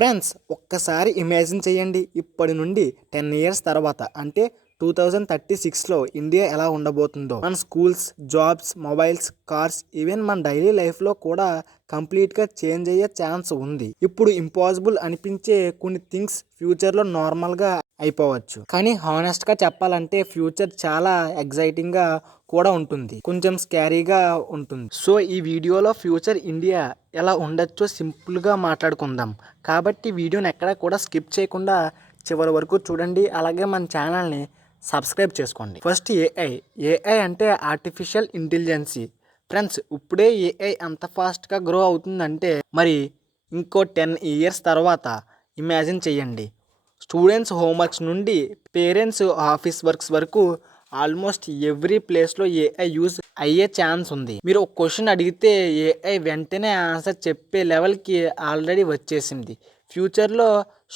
Friends ఒక్కసారి imagine చేయండి, ఇప్పటి నుండి 10 ఇయర్స్ తర్వాత అంటే 2036లో ఇండియా ఎలా ఉండబోతుందో. మన schools, jobs, mobiles, cars, even మన డైలీ లైఫ్లో కూడా కంప్లీట్గా చేంజ్ అయ్యే ఛాన్స్ ఉంది. ఇప్పుడు ఇంపాసిబుల్ అనిపించే కొన్ని థింగ్స్ ఫ్యూచర్లో నార్మల్గా అయిపోవచ్చు. కానీ హానెస్ట్గా చెప్పాలంటే ఫ్యూచర్ చాలా ఎగ్జైటింగ్గా కూడా ఉంటుంది, కొంచెం స్కారీగా ఉంటుంది. సో ఈ వీడియోలో ఫ్యూచర్ ఇండియా ఎలా ఉండొచ్చో సింపుల్గా మాట్లాడుకుందాం. కాబట్టి వీడియోని ఎక్కడా కూడా స్కిప్ చేయకుండా చివరి వరకు చూడండి. అలాగే మన ఛానల్ని సబ్స్క్రైబ్ చేసుకోండి. ఫస్ట్ ఏఐ అంటే ఆర్టిఫిషియల్ ఇంటెలిజెన్సీ. ఫ్రెండ్స్, ఇప్పుడే ఏఐ అంత ఫాస్ట్గా గ్రో అవుతుందంటే మరి ఇంకో 10 ఇయర్స్ తర్వాత ఇమాజిన్ చేయండి. స్టూడెంట్స్ హోంవర్క్స్ నుండి పేరెంట్స్ ఆఫీస్ వర్క్స్ వరకు ఆల్మోస్ట్ ఎవ్రీ ప్లేస్లో ఏఐ యూజ్ అయ్యే ఛాన్స్ ఉంది. మీరు ఒక క్వశ్చన్ అడిగితే ఏఐ వెంటనే ఆన్సర్ చెప్పే లెవెల్కి ఆల్రెడీ వచ్చేసింది. ఫ్యూచర్లో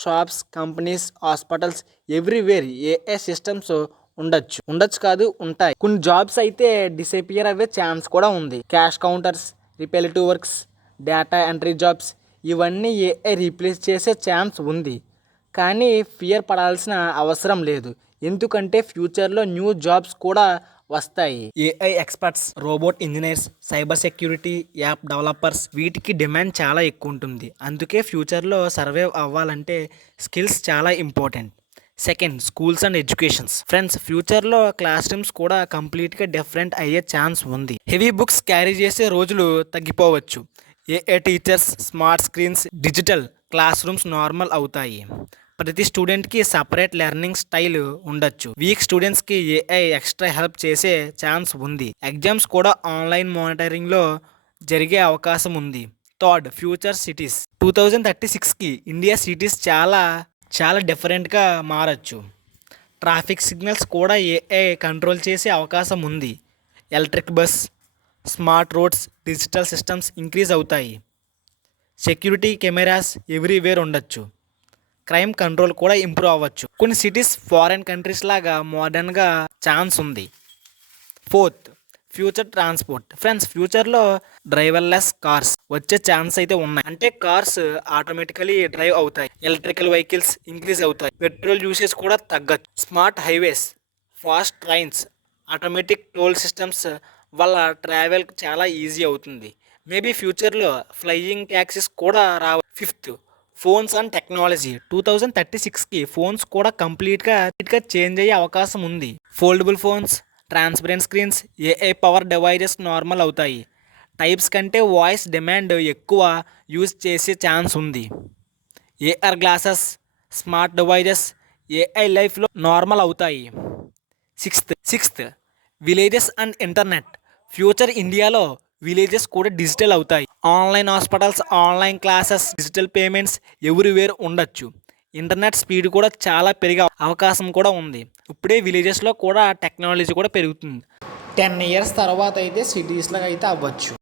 shops, companies, hospitals everywhere AI systems ఉండొచ్చు కాదు, ఉంటాయి. కొన్ని జాబ్స్ అయితే డిసపియర్ అయ్యే ఛాన్స్ కూడా ఉంది. Cash counters, repetitive works, data entry jobs ఇవన్నీ ఏఐ రీప్లేస్ చేసే ఛాన్స్ ఉంది. కానీ ఫియర్ పడాల్సిన అవసరం లేదు, ఎందుకంటే ఫ్యూచర్లో న్యూ జాబ్స్ కూడా వస్తాయి. AI experts, robot engineers, cyber security, app developers వీటికి డిమాండ్ చాలా ఎక్కువ ఉంటుంది. అందుకే ఫ్యూచర్లో సర్వైవ్ అవ్వాలంటే స్కిల్స్ చాలా important. Second, schools and educations. Friends, ఫ్యూచర్లో క్లాస్ రూమ్స్ కూడా కంప్లీట్గా డిఫరెంట్ అయ్యే ఛాన్స్ ఉంది. హెవీ బుక్స్ క్యారీ చేసే రోజులు తగ్గిపోవచ్చు. AI teachers, smart screens, digital classrooms normal అవుతాయి. ప్రతి స్టూడెంట్కి సపరేట్ లెర్నింగ్ స్టైల్ ఉండొచ్చు. వీక్ స్టూడెంట్స్కి ఏఐ ఎక్స్ట్రా హెల్ప్ చేసే ఛాన్స్ ఉంది. ఎగ్జామ్స్ కూడా ఆన్లైన్ మానిటరింగ్లో జరిగే అవకాశం ఉంది. Third, future cities. 2036కి ఇండియా సిటీస్ చాలా డిఫరెంట్గా మారచ్చు. ట్రాఫిక్ సిగ్నల్స్ కూడా ఏఐ కంట్రోల్ చేసే అవకాశం ఉంది. Electric bus, smart roads, digital systems increase అవుతాయి. సెక్యూరిటీ కెమెరాస్ ఎవ్రీవేర్ ఉండొచ్చు. క్రైమ్ కంట్రోల్ కూడా ఇంప్రూవ్ అవ్వచ్చు. కొన్ని సిటీస్ ఫారెన్ కంట్రీస్ లాగా మోడర్న్గా ఛాన్స్ ఉంది. Fourth, future transport. ఫ్రెండ్స్, ఫ్యూచర్లో డ్రైవర్లెస్ కార్స్ వచ్చే ఛాన్స్ అయితే ఉన్నాయి. అంటే కార్స్ ఆటోమేటికలీ డ్రైవ్ అవుతాయి. ఎలక్ట్రికల్ వెహికల్స్ ఇంక్రీజ్ అవుతాయి. పెట్రోల్ యూసేజ్ కూడా తగ్గచ్చు. Smart highways, fast trains, automatic toll systems వల్ల ట్రావెల్ చాలా ఈజీ అవుతుంది. మేబీ ఫ్యూచర్లో ఫ్లయింగ్ ట్యాక్సీస్ కూడా రావచ్చు. Fifth, phones and technology. 2036కి ఫోన్స్ కూడా కంప్లీట్గా చేంజ్ అయ్యే అవకాశం ఉంది. Foldable phones, transparent screens, AI power devices normal అవుతాయి. టైప్స్ కంటే వాయిస్ డిమాండ్ ఎక్కువ యూజ్ చేసే ఛాన్స్ ఉంది. AR glasses, smart devices AI లైఫ్లో నార్మల్ అవుతాయి. Sixth, villages and internet. Future ఇండియాలో విలేజెస్ కూడా డిజిటల్ అవుతాయి. Online hospitals, online classes, digital payments everywhere ఉండొచ్చు. ఇంటర్నెట్ స్పీడ్ కూడా చాలా పెరిగే అవకాశం కూడా ఉంది. ఇప్పుడే విలేజెస్లో కూడా టెక్నాలజీ కూడా పెరుగుతుంది. 10 ఇయర్స్ తర్వాత అయితే సిటీస్లో అయితే అవ్వచ్చు.